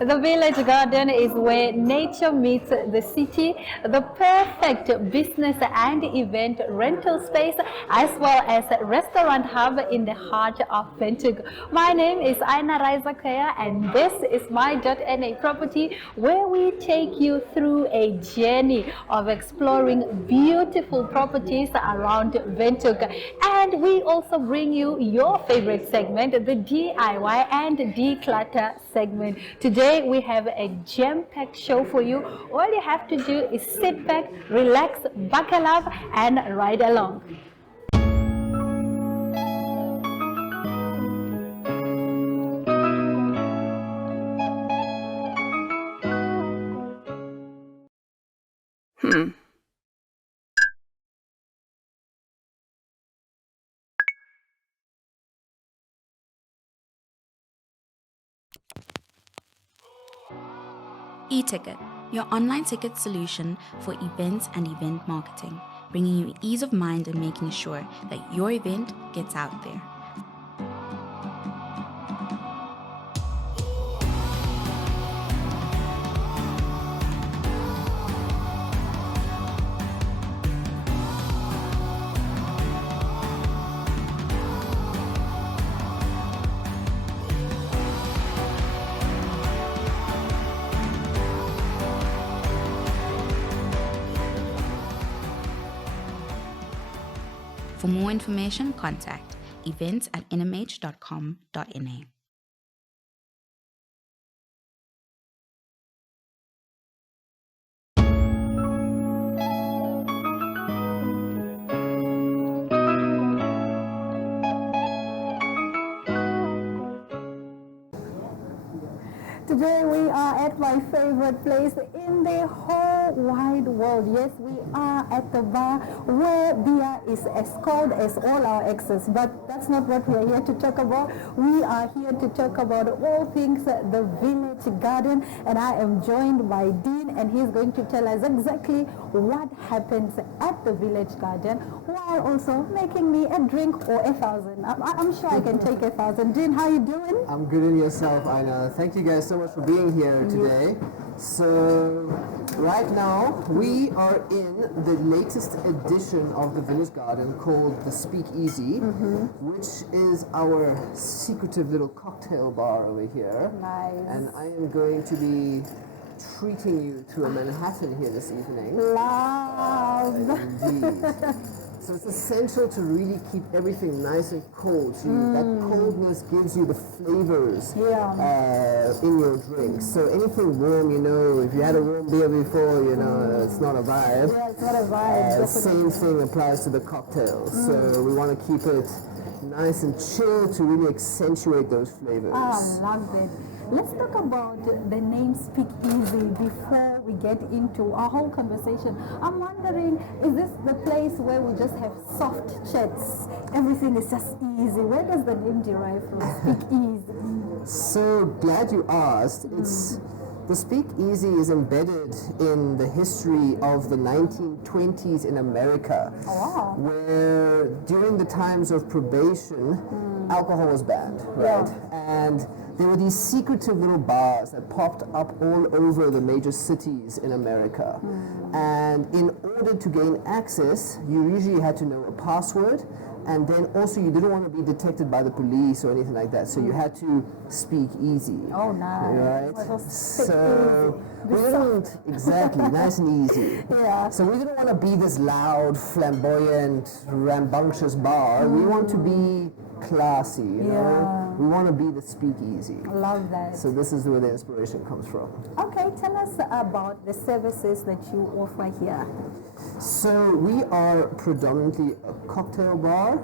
The village garden is where nature meets the city, the perfect business and event rental space, as well as a restaurant hub in the heart of Windhoek. My name is Aina Raizakaya, and this is my.na property, where we take you through a journey of exploring beautiful properties around Windhoek. And we also bring you your favorite segment, the DIY and declutter segment. Today we have a jam-packed show for you. All you have to do is sit back, relax, buckle up, and ride along. E-Ticket, your online ticket solution for events and event marketing, bringing you ease of mind and making sure that your event gets out there. For more information, contact events@nhom.com.na. Today we are at my favorite place in the whole wide world. Yes, we are at the bar where beer is as cold as all our exes. But that's not what we are here to talk about. We are here to talk about all things the village garden. And I am joined by Dean, and he's going to tell us exactly what happens at the village garden, while also making me a drink or 1,000. I'm sure I can take 1,000. Dean, how you doing? I'm good in yourself, Aina. Thank you guys so much for being here today. So right now we are in the latest edition of the Village Garden called the Speakeasy, which is our secretive little cocktail bar over here. Nice. And I am going to be treating you to a Manhattan here this evening. Love. Indeed. So it's essential to really keep everything nice and cold. So that coldness gives you the flavors in your drink. So anything warm, if you had a warm beer before, it's not a vibe. Yeah, it's not a vibe. Same thing applies to the cocktails. So we want to keep it nice and chill to really accentuate those flavors. I love it. Let's talk about the name Speakeasy before we get into our whole conversation. I'm wondering, is this the place where we just have soft chats? Everything is just easy. Where does the name derive from, Speakeasy? So glad you asked. The Speakeasy is embedded in the history of the 1920s in America, where during the times of probation, alcohol was banned, right? And there were these secretive little bars that popped up all over the major cities in America. And in order to gain access, you usually had to know a password, and then also you didn't want to be detected by the police or anything like that, so you had to speak easy. Oh, nice. Right? So we didn't, exactly, nice and easy. Yeah. So we didn't want to be this loud, flamboyant, rambunctious bar. We want to be classy, you know? We want to be the Speakeasy. Love that. So this is where the inspiration comes from. Okay, tell us about the services that you offer here. So we are predominantly a cocktail bar,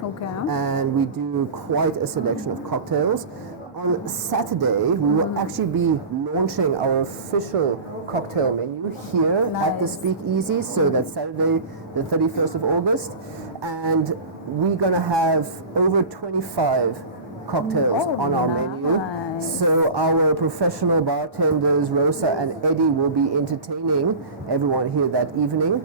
and we do quite a selection of cocktails. On Saturday, we will actually be launching our official cocktail menu here at the Speakeasy. So that's Saturday, the 31st of August. And we're going to have over 25 cocktails on our menu. So our professional bartenders, Rosa and Eddie, will be entertaining everyone here that evening.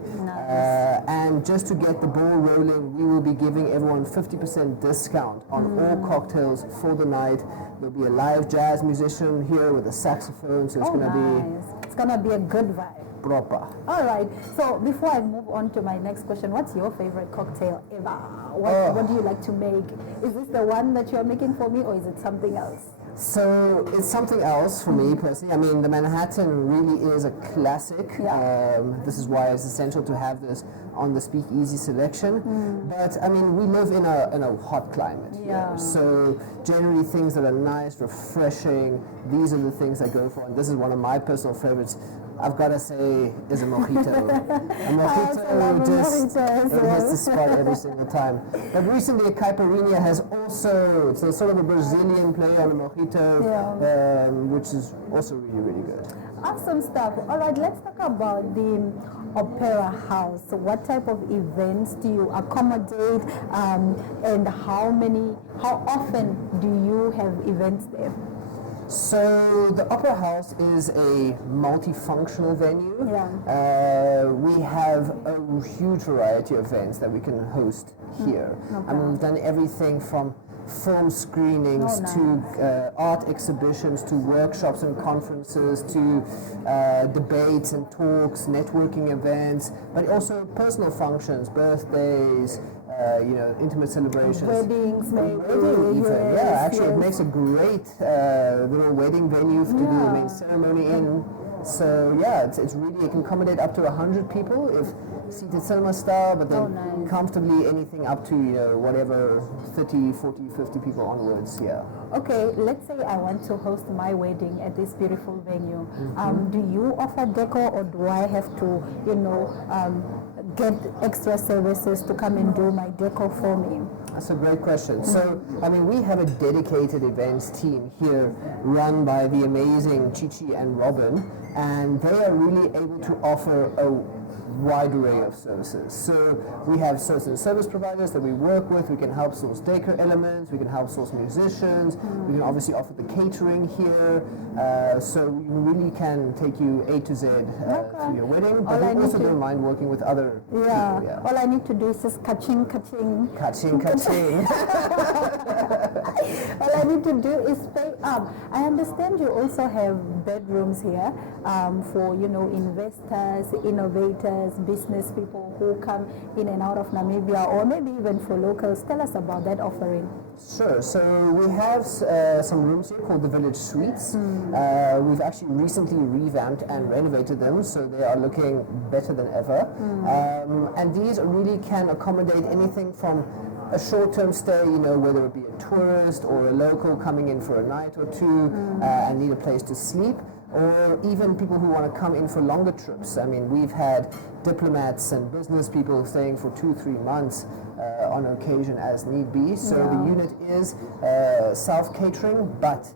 And just to get the ball rolling, we will be giving everyone 50% discount on all cocktails for the night. There'll be a live jazz musician here with a saxophone, so it's going to be... It's going to be a good vibe. Proper. All right. So before I move on to my next question, what's your favorite cocktail ever? What do you like to make? Is this the one that you're making for me, or is it something else? So it's something else for me personally. I mean, the Manhattan really is a classic. Yeah. This is why it's essential to have this on the Speakeasy selection. But I mean, we live in a hot climate here. So generally things that are nice, refreshing, these are the things I go for. And this is one of my personal favorites. I've got to say, is a mojito. A mojito just it hits the spot every single time. But recently, a caipirinha has also, it's a sort of a Brazilian play on a mojito, which is also really, really good. Awesome stuff. All right, let's talk about the Opera House. What type of events do you accommodate, and how often do you have events there? So the Opera House is a multifunctional venue. We have a huge variety of events that we can host here. I mean, we've done everything from film screenings to art exhibitions to workshops and conferences to debates and talks, networking events, but also personal functions, birthdays, intimate celebrations. Weddings, maybe. Actually, it makes a great little wedding venue to do the main ceremony in. So it's really, it can accommodate up to 100 people if seated cinema style, but then comfortably anything up to whatever 30, 40, 50 people onwards. Okay, let's say I want to host my wedding at this beautiful venue. Do you offer decor, or do I have to get extra services to come and do my decor for me? That's a great question. So, I mean, we have a dedicated events team here run by the amazing Chichi and Robin, and they are really able to offer a wide array of services. So we have certain service providers that we work with. We can help source decor elements, we can help source musicians, we can obviously offer the catering here, so we really can take you A to Z to your wedding, but we also don't mind working with other people. All I need to do is just ka-ching, ka-ching. Ka-ching, ka-ching. All I need to do is pay up. I understand you also have bedrooms here for investors, innovators, business people who come in and out of Namibia, or maybe even for locals. Tell us about that offering. Sure. So we have some rooms here called the Village Suites. We've actually recently revamped and renovated them, so they are looking better than ever. And these really can accommodate anything from a short-term stay, whether it be a tourist or a local coming in for a night or two and need a place to sleep, or even people who want to come in for longer trips. I mean, we've had diplomats and business people staying for 2-3 months on occasion as need be. So the unit is self-catering, but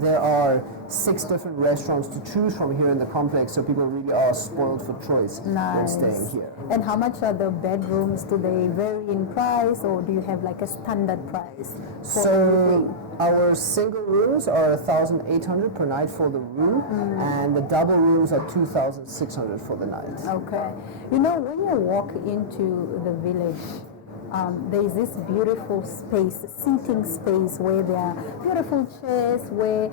there are 6 different restaurants to choose from here in the complex, so people really are spoiled for choice when staying here. And how much are the bedrooms? Do they vary in price, or do you have like a standard price? So our single rooms are 1,800 per night for the room, and the double rooms are 2,600 for the night. Okay. When you walk into the village, there is this beautiful space, seating space, where there are beautiful chairs, where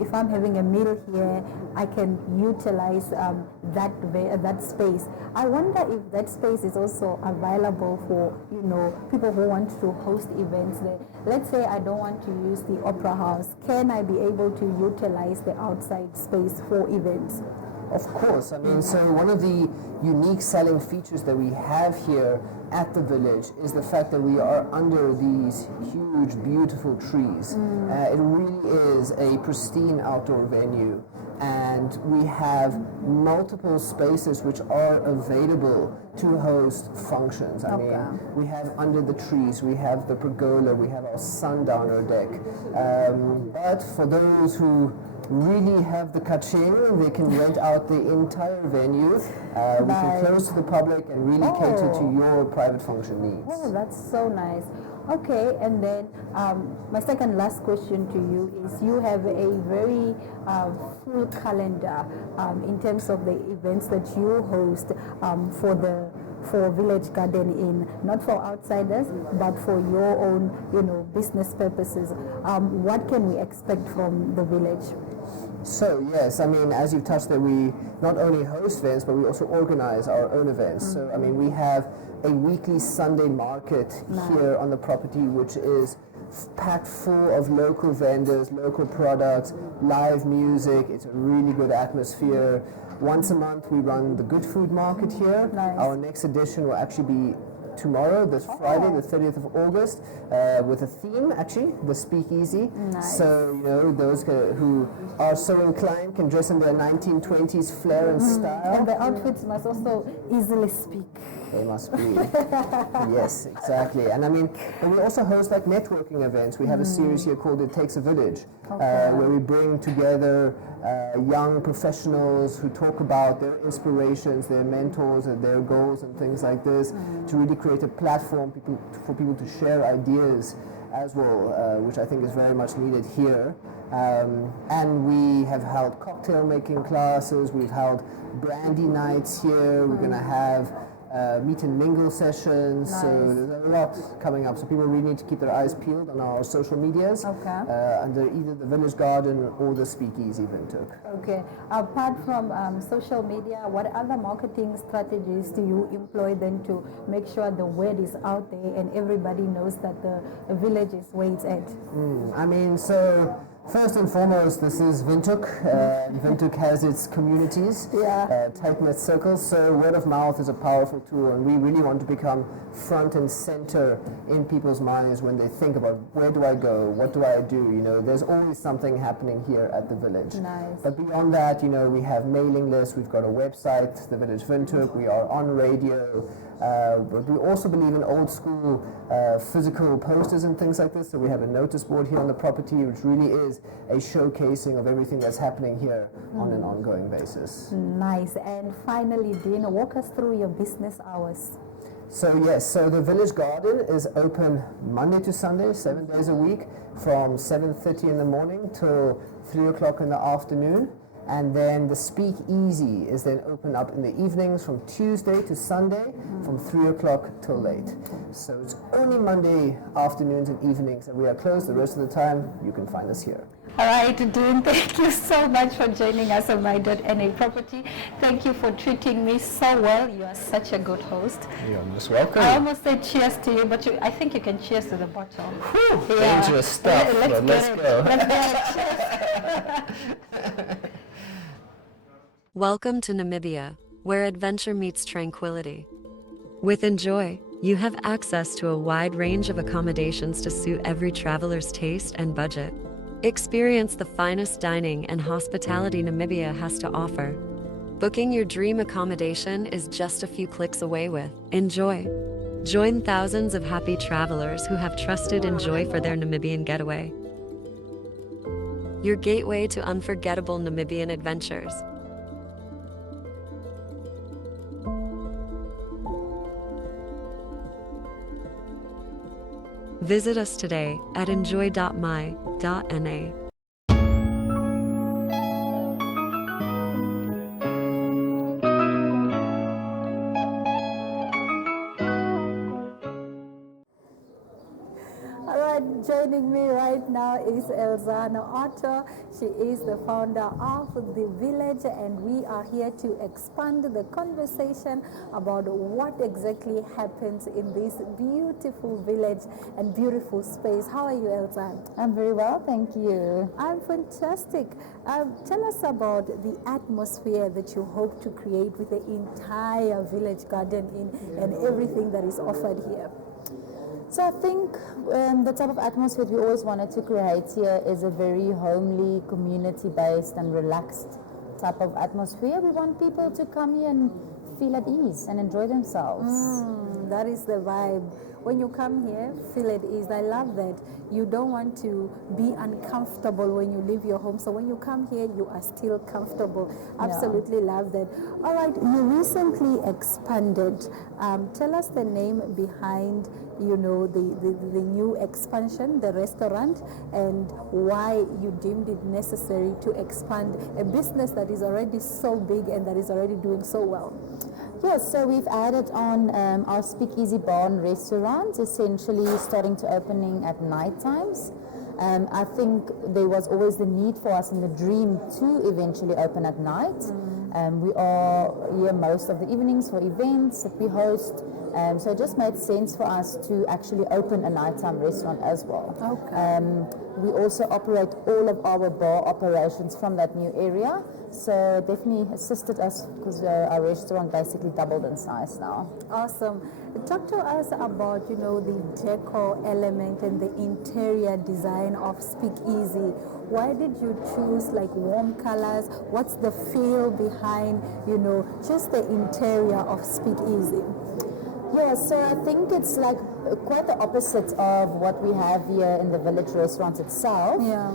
if I'm having a meal here, I can utilize that space. I wonder if that space is also available for people who want to host events there. Let's say I don't want to use the Opera House. Can I be able to utilize the outside space for events? Of course. I mean, so one of the unique selling features that we have here at the village is the fact that we are under these huge, beautiful trees. It really is a pristine outdoor venue, and we have multiple spaces which are available to host functions. I mean, we have under the trees, we have the pergola, we have our sundowner deck. But for those who really have the ka-ching, they can rent out the entire venue. We can close to the public and really cater to your private function needs. Oh, that's so nice. Okay, and then my second last question to you is, you have a very full calendar in terms of the events that you host for for Village Garden Inn, not for outsiders, but for your own, business purposes. What can we expect from the village? So yes, I mean, as you've touched there, we not only host events, but we also organize our own events. So I mean, we have a weekly Sunday market here on the property, which is packed full of local vendors, local products, live music. It's a really good atmosphere. Once a month we run the Good Food Market here. Nice. Our next edition will actually be tomorrow, this Friday, the 30th of August, with a theme, actually, the Speakeasy. Nice. So, those who are so inclined can dress in their 1920s flair and style. And the outfits must also easily speak. They must be. Yes, exactly. And I mean, and we also host like networking events. We have a series here called It Takes a Village, where we bring together young professionals who talk about their inspirations, their mentors, and their goals and things like this, to really create a platform for people to share ideas as well, which I think is very much needed here. And we have held cocktail making classes, we've held brandy nights here, we're going to have meet and mingle sessions. Nice. So there's a lot coming up. So people really need to keep their eyes peeled on our social medias under either the Village Garden or the Speakeasy Windhoek. Okay. Apart from social media, what other marketing strategies do you employ then to make sure the word is out there and everybody knows that the village is where it's at? I mean, so first and foremost, this is Windhoek. Windhoek has its communities, tight-knit circles, so word of mouth is a powerful tool, and we really want to become front and center in people's minds when they think about where do I go, what do I do, there's always something happening here at the village. Nice. But beyond that, we have mailing lists, we've got a website, the Village Windhoek, we are on radio, but we also believe in old school physical posters and things like this, so we have a notice board here on the property, which really is a showcasing of everything that's happening here on an ongoing basis. Nice. And finally, Dean, walk us through your business hours. So yes, so the Village Garden is open Monday to Sunday, 7 days a week, from 7:30 in the morning till 3 o'clock in the afternoon. And then the Speakeasy is then open up in the evenings from Tuesday to Sunday from 3 o'clock till late. So it's only Monday afternoons and evenings that we are closed. The rest of the time, you can find us here. All right, Dean, thank you so much for joining us on My.NA Property. Thank you for treating me so well. You are such a good host. You're most welcome. I almost said cheers to you, but I think you can cheers to the bottle. Dangerous stuff, but let's go. Welcome to Namibia, where adventure meets tranquility. With Enjoy, you have access to a wide range of accommodations to suit every traveler's taste and budget. Experience the finest dining and hospitality Namibia has to offer. Booking your dream accommodation is just a few clicks away with Enjoy. Join thousands of happy travelers who have trusted Enjoy for their Namibian getaway. Your gateway to unforgettable Namibian adventures. Visit us today at enjoy.my.na. Joining me right now is Elzana Otto. She is the founder of The Village, and we are here to expand the conversation about what exactly happens in this beautiful village and beautiful space. How are you, Elzana? I'm very well, thank you. I'm fantastic. Tell us about the atmosphere that you hope to create with the entire Village Garden Inn and everything that is offered here. So I think the type of atmosphere we always wanted to create here is a very homely, community-based and relaxed type of atmosphere. We want people to come here and feel at ease and enjoy themselves. That is the vibe. When you come here, feel at ease. I love that. You don't want to be uncomfortable when you leave your home. So when you come here, you are still comfortable. Absolutely love that. All right, you recently expanded. Tell us the name behind, the new expansion, the restaurant, and why you deemed it necessary to expand a business that is already so big and that is already doing so well. Yes, so we've added on our Speakeasy bar and restaurant, essentially starting to opening at night times. I think there was always the need for us in the dream to eventually open at night. We are here most of the evenings for events that we host. So it just made sense for us to actually open a nighttime restaurant as well. Okay. We also operate all of our bar operations from that new area. So definitely assisted us because our restaurant basically doubled in size now. Awesome. Talk to us about, the decor element and the interior design of Speakeasy. Why did you choose like warm colors? What's the feel behind, just the interior of Speakeasy? Yeah, so I think it's like quite the opposite of what we have here in the village restaurant itself. Yeah.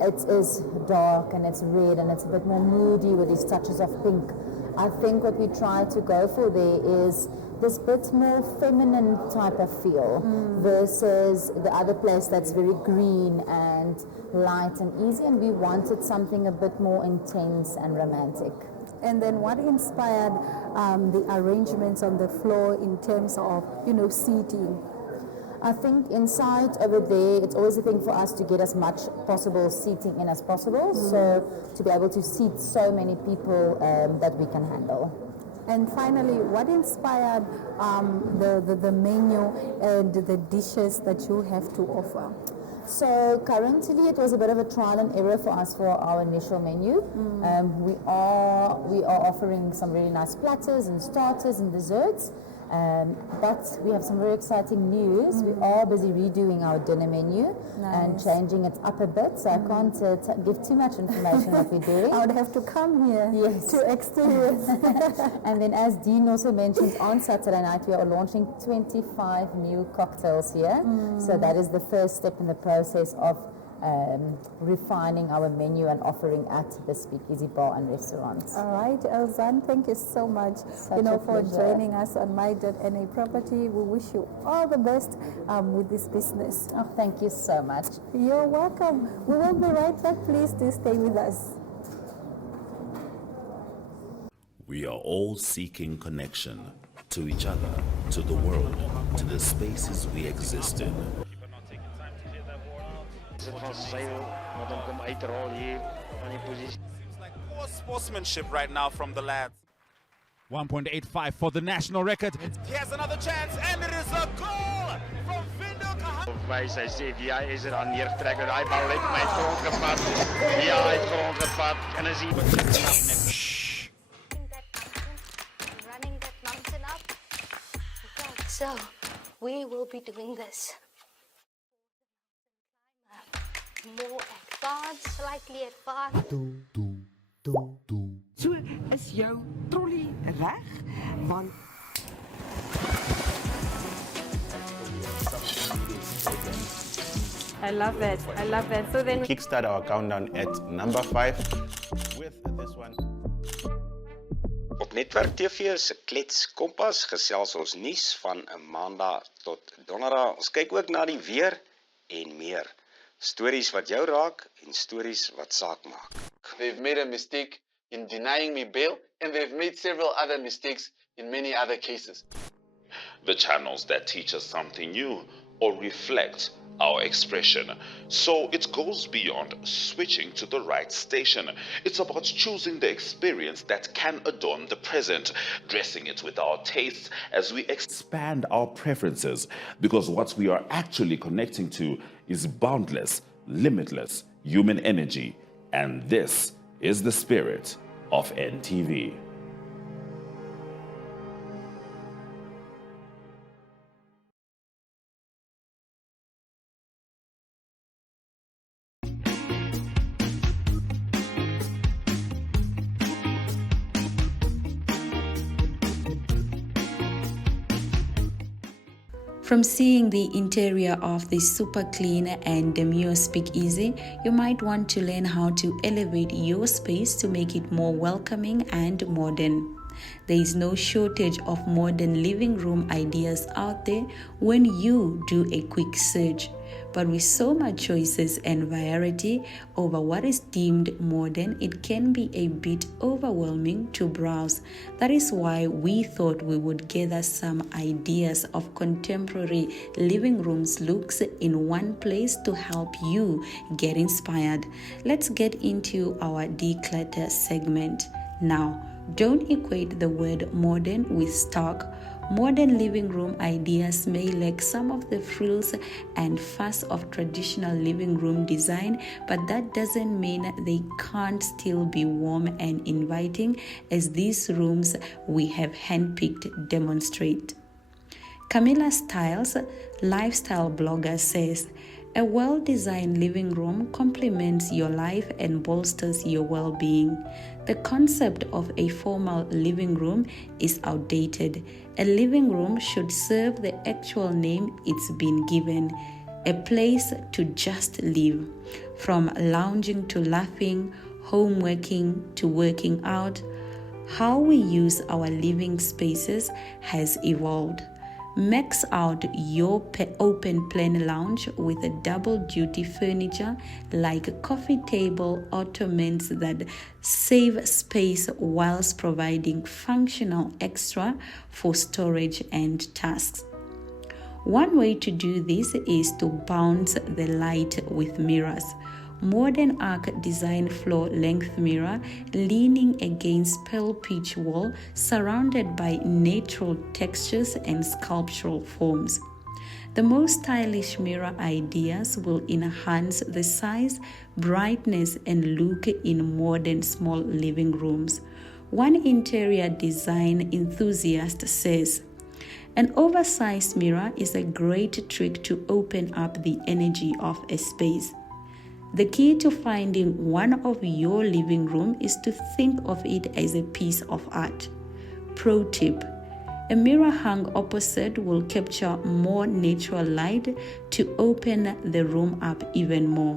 It is dark and it's red and it's a bit more moody with these touches of pink. I think what we try to go for there is this bit more feminine type of feel versus the other place that's very green and light and easy, and we wanted something a bit more intense and romantic. And then what inspired the arrangements on the floor in terms of, seating? I think inside over there, it's always a thing for us to get as much possible seating in as possible. So to be able to seat so many people that we can handle. And finally, what inspired the menu and the dishes that you have to offer? So currently it was a bit of a trial and error for us for our initial menu. We are offering some really nice platters and starters and desserts. But we have some very exciting news. We are busy redoing our dinner menu and changing it up a bit. So I can't give too much information what we're doing. I would have to come here to experience. And then as Dean also mentioned, on Saturday night we are launching 25 new cocktails here. So that is the first step in the process of refining our menu and offering at the Speakeasy bar and restaurant. All right, Elzan, thank you so much for joining us on My.NA Property. We wish you all the best with this business. Oh, thank you so much. You're welcome. We will be right back. Please do stay with us. We are all seeking connection to each other, to the world, to the spaces we exist in. Poor sportsmanship right now from the lads. 1.85 for the national record. Here's another chance, and it is a goal from Vindo Wys, hy sê wie hy is aan neertrek en daai bal het my grond gevat. Ja, hy het grond gevat en is hier running that mountain up. Okay, so we will be doing this. More advanced, slightly advanced. So is jou trolley reg? Want I love it. I love it. So then kickstart our countdown at number 5 with this one. Op Netwerk TV se Klets Kompas gesels ons nuus van 'n Maandag tot Donderdag. Ons kyk ook na die weer en meer. Stories wat jou raak en stories wat saak maak. They've made a mistake in denying me bail, and they've made several other mistakes in many other cases. The channels that teach us something new or reflect our expression. So it goes beyond switching to the right station. It's about choosing the experience that can adorn the present, dressing it with our tastes as we expand our preferences, because what we are actually connecting to is boundless, limitless human energy. And this is the spirit of NTV. From seeing the interior of the super clean and demure Speakeasy, you might want to learn how to elevate your space to make it more welcoming and modern. There is no shortage of modern living room ideas out there when you do a quick search. But with so much choices and variety over what is deemed modern, it can be a bit overwhelming to browse. That is why we thought we would gather some ideas of contemporary living rooms looks in one place to help you get inspired. Let's get into our declutter segment. Now, don't equate the word modern with stock. Modern living room ideas may lack some of the frills and fuss of traditional living room design, but that doesn't mean they can't still be warm and inviting, as these rooms we have handpicked demonstrate. Camilla Styles, lifestyle blogger, says, "A well-designed living room complements your life and bolsters your well-being. The concept of a formal living room is outdated. A living room should serve the actual name it's been given, a place to just live. From lounging to laughing, homeworking to working out, how we use our living spaces has evolved. Max out your open plan lounge with a double duty furniture like coffee table ottomans that save space whilst providing functional extra for storage and tasks. One way to do this is to bounce the light with mirrors. Modern arc design floor length mirror leaning against pale peach wall surrounded by natural textures and sculptural forms. The most stylish mirror ideas will enhance the size, brightness, and look in modern small living rooms. One interior design enthusiast says, "An oversized mirror is a great trick to open up the energy of a space. The key to finding one of your living room is to think of it as a piece of art." Pro tip: a mirror hung opposite will capture more natural light to open the room up even more.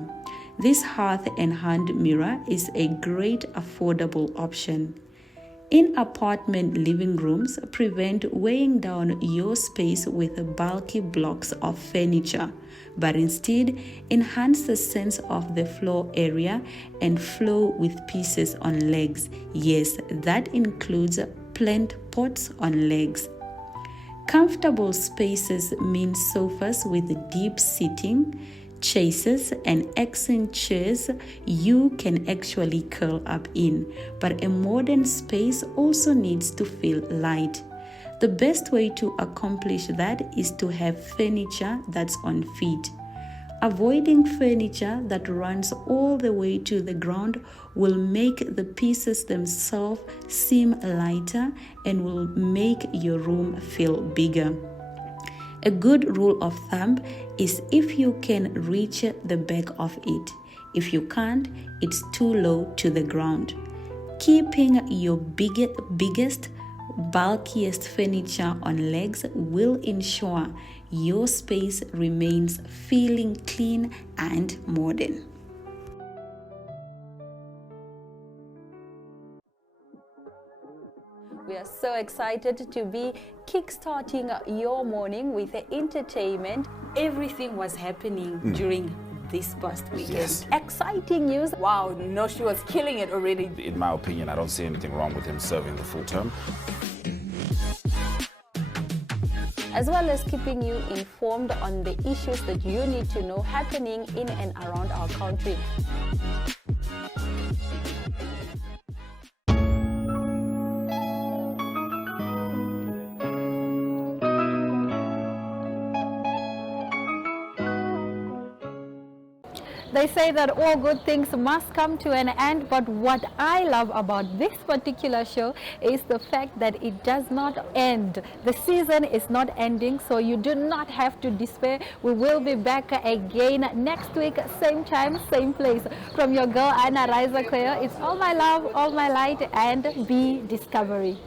This hearth and hand mirror is a great affordable option. In apartment living rooms, prevent weighing down your space with bulky blocks of furniture, but instead enhance the sense of the floor area and flow with pieces on legs. Yes, that includes plant pots on legs. Comfortable spaces mean sofas with deep seating, chaises, and accent chairs you can actually curl up in, but a modern space also needs to feel light. The best way to accomplish that is to have furniture that's on feet. Avoiding furniture that runs all the way to the ground will make the pieces themselves seem lighter and will make your room feel bigger. A good rule of thumb is if you can reach the back of it. If you can't, it's too low to the ground. Keeping your biggest, bulkiest furniture on legs will ensure your space remains feeling clean and modern. We are so excited to be kickstarting your morning with entertainment. Everything was happening during this past weekend. Yes. Exciting news. Wow, no, she was killing it already. In my opinion, I don't see anything wrong with him serving the full term. As well as keeping you informed on the issues that you need to know happening in and around our country. They say that all good things must come to an end, but what I love about this particular show is the fact that it does not end. The season is not ending, so you do not have to despair. We will be back again next week, same time, same place. From your girl Anna Riza Claire, it's all my love, all my light, and be discovery.